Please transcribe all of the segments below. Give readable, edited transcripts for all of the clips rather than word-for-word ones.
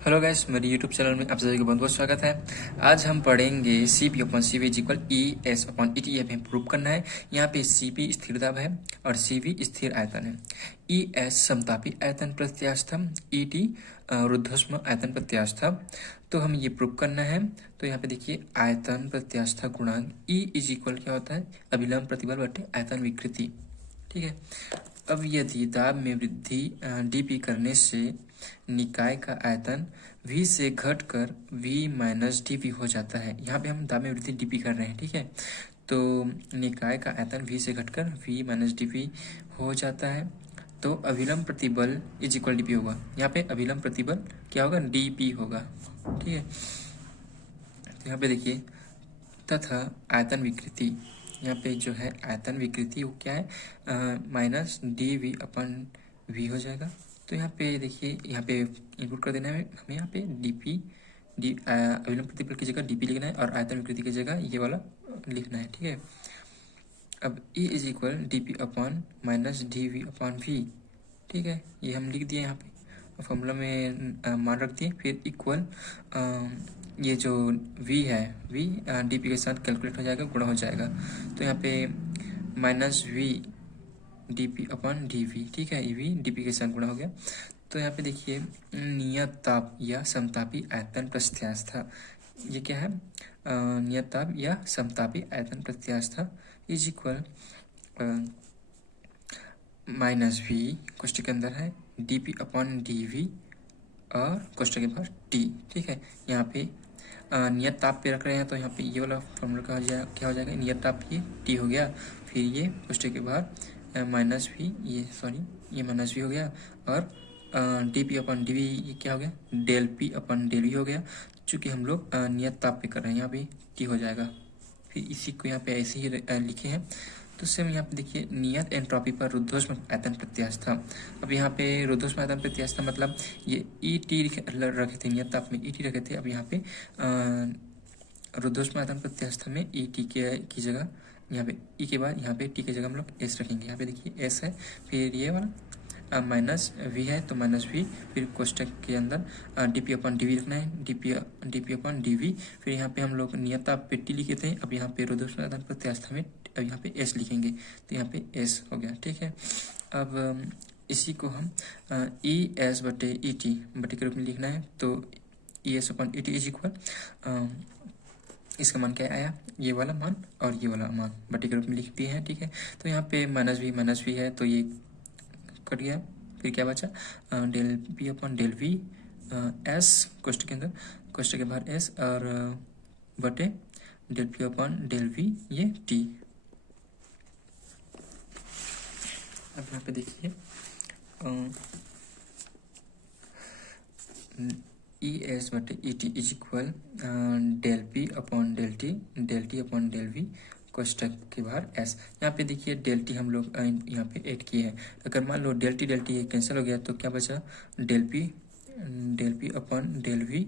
Hello guys, मेरे YouTube channel में आप सभी का बहुत बहुत स्वागत है। आज हम पढ़ेंगे C P upon C V is equal E S upon E T. हमें प्रूव करना है। यहाँ पे सी पी स्थिर दाब है और सी वी स्थिर आयतन है। ई एस समतापी आयतन प्रत्यास्थ, ई टी रुद्धोष्म आयतन प्रत्यास्थ। तो हम ये प्रूव करना है। तो यहाँ पे देखिए आयतन प्रत्यास्थ गुणांक ई इज इक्वल क्या होता है, अभिलंब प्रतिबल बटे आयतन विकृति। ठीक है। अब यदि दाब में वृद्धि डीपी करने से निकाय का आयतन v से घटकर v माइनस डी हो जाता है। यहाँ पे हम दाब में वृद्धि डीपी कर रहे हैं। ठीक है। तो निकाय का आयतन v से घटकर v माइनस डी हो जाता है। तो अभिलंब प्रतिबल इज इक्वल डीपी होगा। यहाँ पे अभिलंब प्रतिबल क्या होगा, डीपी होगा। ठीक है। तो यहाँ पे देखिए तथा आयतन विकृति, यहाँ पे जो है आयतन विकृति वो क्या है, minus D V upon V हो जाएगा। तो यहाँ पे देखिए, यहाँ पे इंक्लूड कर देना है हमें। यहाँ पे डीपी अभिलंब प्रतिबल की जगह डीपी लिखना है और आयतन विकृति की जगह ये वाला लिखना है। ठीक है। अब E is equal D P upon minus D V upon V. ठीक है, ये हम लिख दिए यहाँ पे फॉर्मूला में मान रख दिए। फिर इक्वल ये जो v है, v डी पी के साथ कैलकुलेट हो जाएगा, गुणा हो जाएगा। तो यहाँ पे minus V D P upon D V. ठीक है, वी डी पी के साथ गुणा हो गया। तो यहाँ पे देखिए नियत ताप या समतापी आयतन प्रत्यास्थ, ये क्या है, नियत ताप या समतापी आयतन प्रत्यास्थ इज इक्वल माइनस वी कोष्ठक के अंदर है D P upon D V और कोष्ठक के बाहर टी। ठीक है। यहाँ पे नियत ताप पे रख रहे हैं तो यहाँ पे ये वाला फॉर्मूला क्या हो जाएगा, नियत ताप ये टी हो गया। फिर ये कोष्ठक के बाहर माइनस वी, ये माइनस वी हो गया। और D P upon D V ये क्या हो गया, del P upon del V हो गया। चूँकि हम लोग नियत ताप पे कर रहे हैं, यहाँ पे टी हो जाएगा। फिर इसी को यहाँ पे ऐसे ही लिखे हैं। तो सेम यहाँ पे देखिए नियत एंट्रोपी पर रुद्धोष्म आयतन प्रत्यास्थ। अब यहाँ पे रुद्धोष्म आयतन प्रत्यास्थ मतलब ये ई टी रखे थे, नियत ताप में ई टी रखे थे। अब यहाँ पे रुद्धोष्म आयतन प्रत्यास्थ में ई टी की जगह यहाँ पे ई के बाद यहाँ पे टी की जगह हम लोग एस रखेंगे। यहाँ पे देखिए एस है, फिर ये वाला माइनस वी है तो माइनस वी, फिर कोष्टक के अंदर D P upon D V रखना है, D P upon D V. फिर यहाँ पे हम लोग नियत ताप पे टी लिखे थे, अब यहाँ पे रुद्धोष्म आयतन प्रत्यास्थ में अब यहाँ पे एस लिखेंगे। तो यहाँ पे एस हो गया। ठीक है। अब इसी को हम ई एस बटे ई टी बटे के रूप में लिखना है। तो E S upon E T is equal, इसका मान क्या आया, ये वाला मान और ये वाला मान बटे के रूप में लिख दिए हैं। ठीक है। तो यहाँ पे माइनस वी है तो ये कट गया। फिर क्या बचा, del P upon del V S कोष्ठक के अंदर, कोष्ठक के बाहर एस और बटे del P upon del V ये टी। अब यहाँ पे देखिए ई एस बटे E T is equal del P upon del T upon del V कोष्ठक के बाहर एस। यहाँ पे देखिए डेल टी हम लोग यहाँ पे ऐड किए हैं। अगर मान लो डेल टी ये कैंसिल हो गया तो क्या बचा, del P upon del V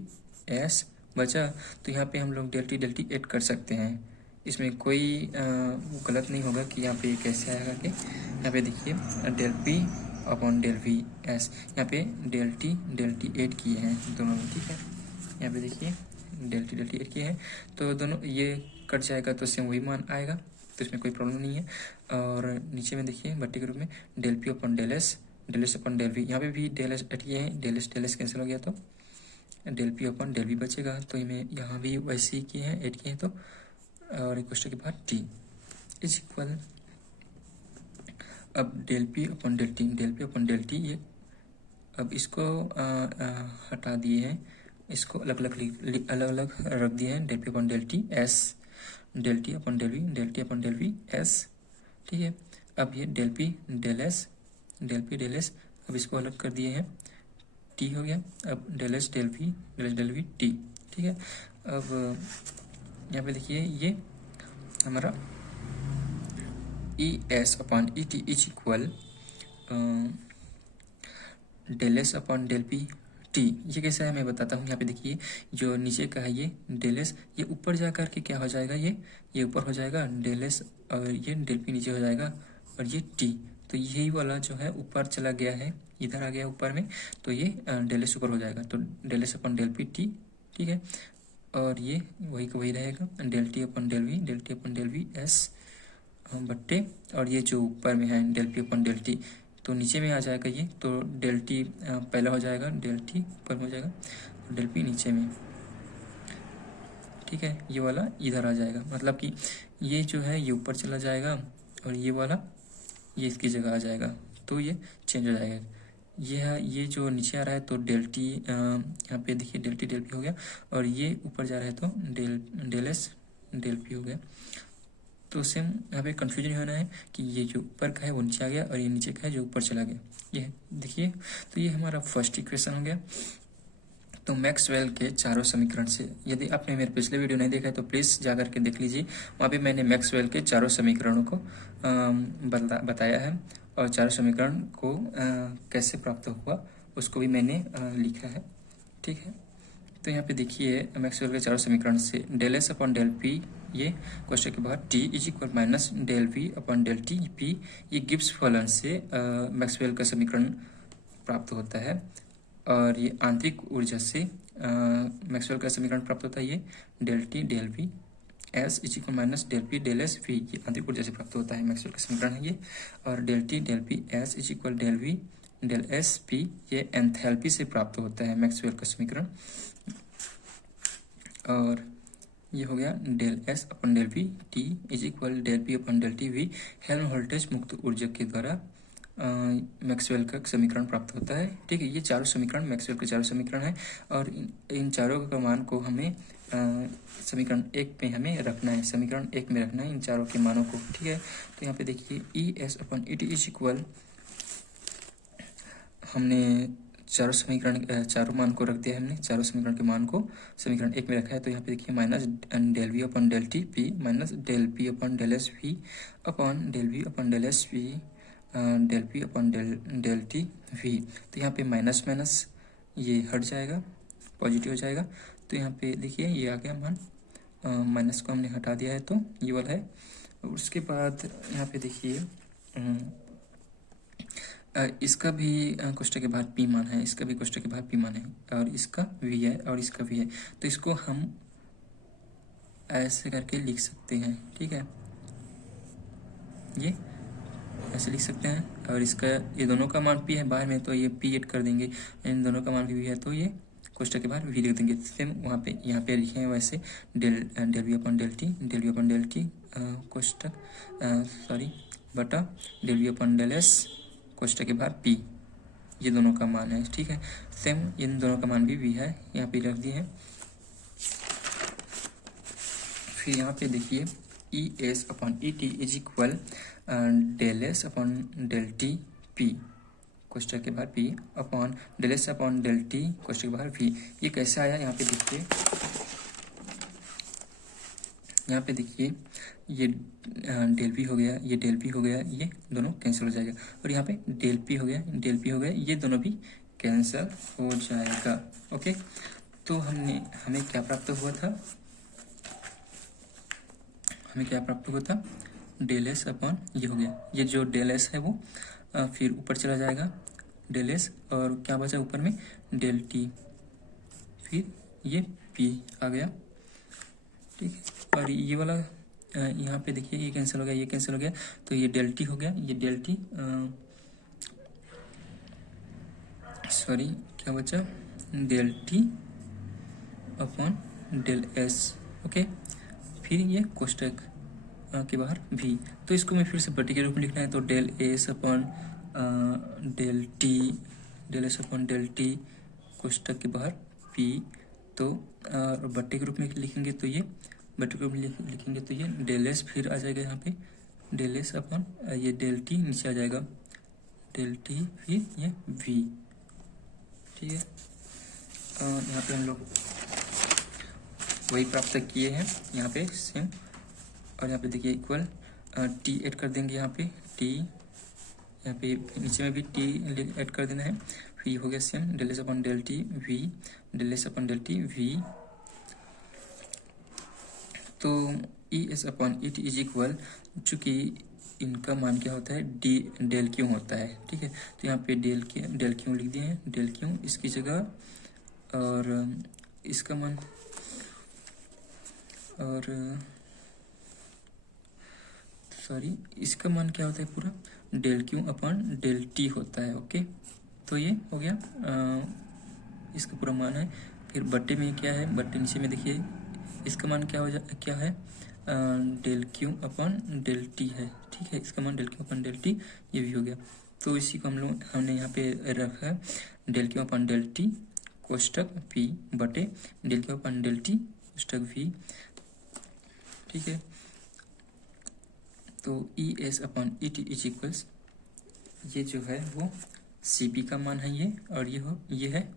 S बचा। तो यहाँ पे हम लोग डेल टी ऐड कर सकते हैं। इसमें कोई गलत नहीं होगा कि यहाँ पे कैसे आएगा कि यहाँ पे देखिए del P upon del V S, यहाँ पे डेल टी ऐड किए हैं दोनों में। ठीक है। यहाँ पे देखिए डेल टी ऐड किए हैं तो दोनों ये कट जाएगा तो सेम वही मान आएगा, तो इसमें कोई प्रॉब्लम नहीं है। और नीचे में देखिए बट्टी के रूप में del P upon del S upon del V, यहाँ पे भी डेल एस ऐड किए हैं। डेल एस कैंसिल हो गया तो del P upon del V बचेगा। तो इन्हें यहाँ भी वैसे ही किए हैं, ऐड किए हैं। तो और एक क्वेश्चन के बाद टी इज इक्वल, अब del P upon del T ये, अब इसको हटा दिए हैं, इसको अलग अलग रख दिए हैं। Del P upon del T S, del T upon del V S. ठीक है। अब ये डेल पी डेल एस, अब इसको अलग कर दिए हैं, टी हो गया। अब del S del V T. ठीक है। अब यहाँ पे देखिए ये हमारा E S upon E T is equal del S upon del P T. ये कैसा है मैं बताता हूँ। यहाँ पे देखिए जो नीचे का है ये डेल एस, ये ऊपर जा कर के क्या हो जाएगा, ये ऊपर हो जाएगा डेल एस और ये डेल पी नीचे हो जाएगा और ये टी। तो यही वाला जो है ऊपर चला गया है, इधर आ गया ऊपर में, तो ये डेल एस ऊपर हो जाएगा, तो del S upon del P T, ठीक है। और ये वही का वही रहेगा, del T upon del V, del T upon del V S बट्टे, और ये जो ऊपर में है del P upon del T, तो नीचे में आ जाएगा ये, तो डेल टी पहला हो जाएगा, डेल टी ऊपर में हो जाएगा और डेल पी नीचे में, ठीक है। ये वाला इधर आ जाएगा, मतलब कि ये जो है ये ऊपर चला जाएगा और ये वाला ये इसकी जगह आ जाएगा, तो ये चेंज हो जाएगा। ये है, ये जो नीचे आ रहा है तो डेल टी, यहाँ पे देखिए डेल टी डेल पी हो गया, और ये ऊपर जा रहा है तो डेल एस डेल पी हो गया। तो सेम यहाँ पे कन्फ्यूजन नहीं होना है कि ये जो ऊपर का है वो नीचे आ गया और ये नीचे का है जो ऊपर चला गया, ये देखिए। तो ये हमारा फर्स्ट इक्वेशन हो गया। तो मैक्सवेल के चारों समीकरण से, यदि आपने मेरे पिछले वीडियो नहीं देखा है तो प्लीज़ जा करके देख लीजिए, वहाँ पे मैंने मैक्सवेल के चारों समीकरणों को बताया है, और चारों समीकरण को कैसे प्राप्त हुआ उसको भी मैंने लिखा है, ठीक है। तो यहाँ पे देखिए मैक्सवेल के चारों समीकरण से del S upon del P, ये क्वेश्चन के बाद T is equal minus del V upon del T P, ये गिब्स फलन से मैक्सवेल का समीकरण प्राप्त होता है। और ये आंतरिक ऊर्जा से मैक्सवेल का समीकरण प्राप्त होता है, ये del T del V S is equal minus del P del S V, ये आंतरिक ऊर्जा से प्राप्त होता है, मैक्सवेल का समीकरण है ये। और del T del P S is equal del V del S P, ये एंथैल्पी से प्राप्त होता है मैक्सवेल का समीकरण। और ये हो गया del S upon del P T is equal del P upon del T V, Helmholtz मुक्त ऊर्जा के द्वारा मैक्सवेल का समीकरण प्राप्त होता है, ठीक है। ये चारों समीकरण मैक्सवेल के चारों समीकरण है, और इन चारों का मान को हमें समीकरण एक में हमें रखना है, समीकरण एक में रखना है इन चारों के मानों को, ठीक है। तो यहाँ पे देखिए E S upon E T is equal, हमने चारों समीकरण चारों मान को रख दिया है, हमने चारों समीकरण के मान को समीकरण एक में रखा है। तो यहाँ पे देखिए minus del V upon del T P minus del P upon del S V upon del V upon del S V del P upon del T V. तो यहाँ पे माइनस माइनस ये हट जाएगा, पॉजिटिव हो जाएगा। तो यहाँ पे देखिए ये आ गया मान, माइनस को हमने हटा दिया है तो ये वाला है। उसके बाद यहाँ पे देखिए इसका भी कोष्ठक के बाद पी मान है, इसका भी कोष्ठक के बाद पी मान है, और इसका वी है और इसका वी है। तो इसको हम ऐसे करके लिख सकते हैं, ठीक है, ये ऐसे लिख सकते हैं। और इसका ये दोनों का मान पी है बाहर में, तो ये पी एड कर देंगे, इन दोनों का मान भी है, तो ये कोष्ठक के बाद वी लिख देंगे। सेम वहाँ पे यहाँ पे लिखे हैं वैसे, del V upon del T कोष्ठक सॉरी बटा del V upon del S कोष्ठक के बाद पी, ये दोनों का मान है, ठीक है। सेम इन दोनों का मान भी वी है, यहाँ पे रख दिए हैं। फिर यहाँ पे देखिए E S upon E T is equal del S upon del T P कोष्ठक के बाद P upon del S upon del T कोष्ठक के बाद वी। ये कैसे आया यहाँ पे देखिए, यहाँ पे देखिए ये डेल पी हो गया, ये डेल पी हो गया, ये दोनों कैंसिल हो जाएगा। और यहाँ पे डेल पी हो गया, ये दोनों भी कैंसिल हो जाएगा, ओके। तो हमें क्या प्राप्त हुआ था, डेल एस अपॉन ये हो गया, ये जो डेल एस है वो फिर ऊपर चला जाएगा डेल एस, और क्या बचा ऊपर में डेल टी, फिर ये पी आ गया, ठीक है। और ये वाला यहाँ पे देखिए ये कैंसिल हो गया, ये कैंसिल हो गया, तो ये डेल टी हो गया, ये डेल टी सॉरी क्या बचा del T upon del S, okay. फिर ये कोष्ठक के बाहर भी, तो इसको मैं फिर से बट्टी के रूप में लिखना है, तो del S upon del S upon del T कोष्ठक के बाहर पी, तो बट्टी के रूप में लिखेंगे तो ये बट्टी के रूप में लिखेंगे तो ये डेल एस फिर आ जाएगा, यहाँ पे डेल एस अपॉन ये डेल टी नीचे आ जाएगा, डेल टी फिर ये वी, ठीक है। यहाँ पे हम लोग वही प्राप्त किए हैं यहाँ पे सेम। और यहाँ पे देखिए इक्वल टी ऐड कर देंगे, यहाँ पे टी, यहाँ पे नीचे में भी टी ऐड कर देना है, फिर हो गया same del S upon del T V, del S upon del T V. तो E S upon E T is equal, चूँकि इनका मान क्या होता है, डी डेल क्यू होता है। ठीक है, तो यहाँ पे डेल क्यू लिख दिए हैं, डेल क्यू इसकी जगह, और इसका मान, और सॉरी इसका मान क्या होता है पूरा, del Q upon del T होता है। ओके, तो ये हो गया इसका पूरा मान है। फिर बट्टे में क्या है, बट्टे नीचे में देखिए इसका मान क्या है, del Q upon del T है। ठीक है, इसका मान del Q upon del T, ये भी हो गया। तो इसी को हमने यहाँ पे रखा है, del Q upon del T कोष्टक पी बटे del Q upon del T कोष्टक वी। ठीक है, तो E S upon E T is equals, ये जो है वो सी पी का मान है ये, और ये है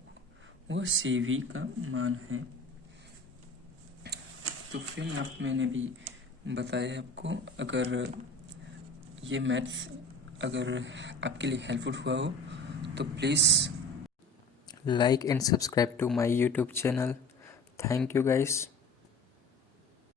वो सी वी का मान है। तो फिर मैंने भी बताया आपको, अगर ये मैथ्स अगर आपके लिए हेल्पफुल हुआ हो तो please like and subscribe to my YouTube channel. Thank you guys.